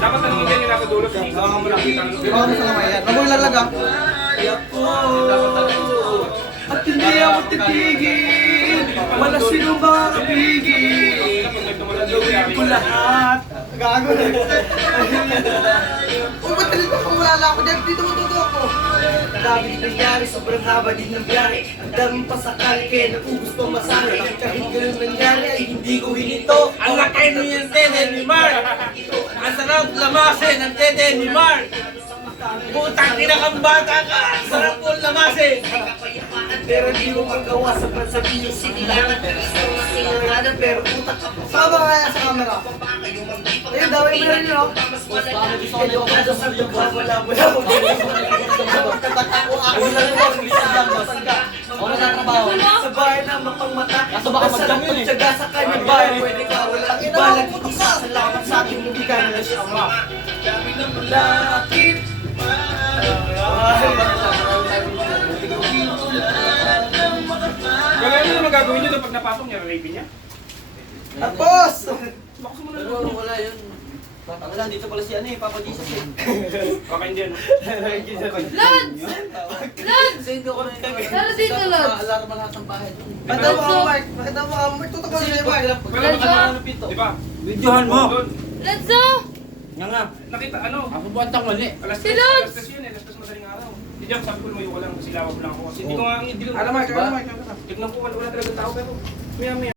Dapat tanongin din yung nasa dulo. Hindi ka makakita. Di ba kami sa kamay yan? Naboy laglag ah. At hindi ako titigil. Wala sino makakapigil. Gagawin ko lahat. Gago na. Kung ba't talito kung wala lang ako dyan, dito matuto ako. Ang daming nangyari, sobrang haba din ng biyahe. Ang daming pasakali kaya naubos pang masahe. Kahit ganun nangyari ay hindi ko hinito. Ang laki niyan dede ni Mark! Ang sarap lamasin ang dede ni Mark! Putang ina kang bata ka! Ang sarap mo lamasin! Pero di mo magawa sa pansabiyong sinilangan. Sinilangan pero utak ka. Sama ka kaya sa camera. Ayun, daway mo na rin no? Medyo ako sa sarap ka. Wala. Ako lang ako. Bisan lang. Basan ka. Ako nagtatrabaho. Sa bahay na mapangmata. Kaso baka mag-jump yun eh. Tsaga sa kanyang bahay. Pwede ka. Walang iba. Nag-iisa. Salamat sa aking mubigan na siya ama. Lakit. Kaya ano naman gagawin niyo doon pag napasok niya? Rape niya? Tapos! Bakas mo na Pero doon. wala yun. Wala, dito pala si ano eh, Papa Jesus eh. Baka hindi ano. Lods! Lods! Kasi hindi ko rin Tara dito, Lods. Alarma lahat ng bahay. Bakit daw mga Mark? Bakit daw mga Mark? Tutok ko Kasi sa'yo pag Mark. pagkakaroon ng pito. Di ba? Videohan mo! Doon. Lods! Nga nga. Nakita ano? Ako buwan tang mali. Alas Si 3 Lods! yun eh. Alas 3 madaling araw. Hindi ako sabi ko lumayo ko lang kasi lawa ko lang ako. Kasi hindi ko nga hindi ko. Ano Mark? Diba? Ano Mark? Tignan ko wala talaga tao pero maya maya.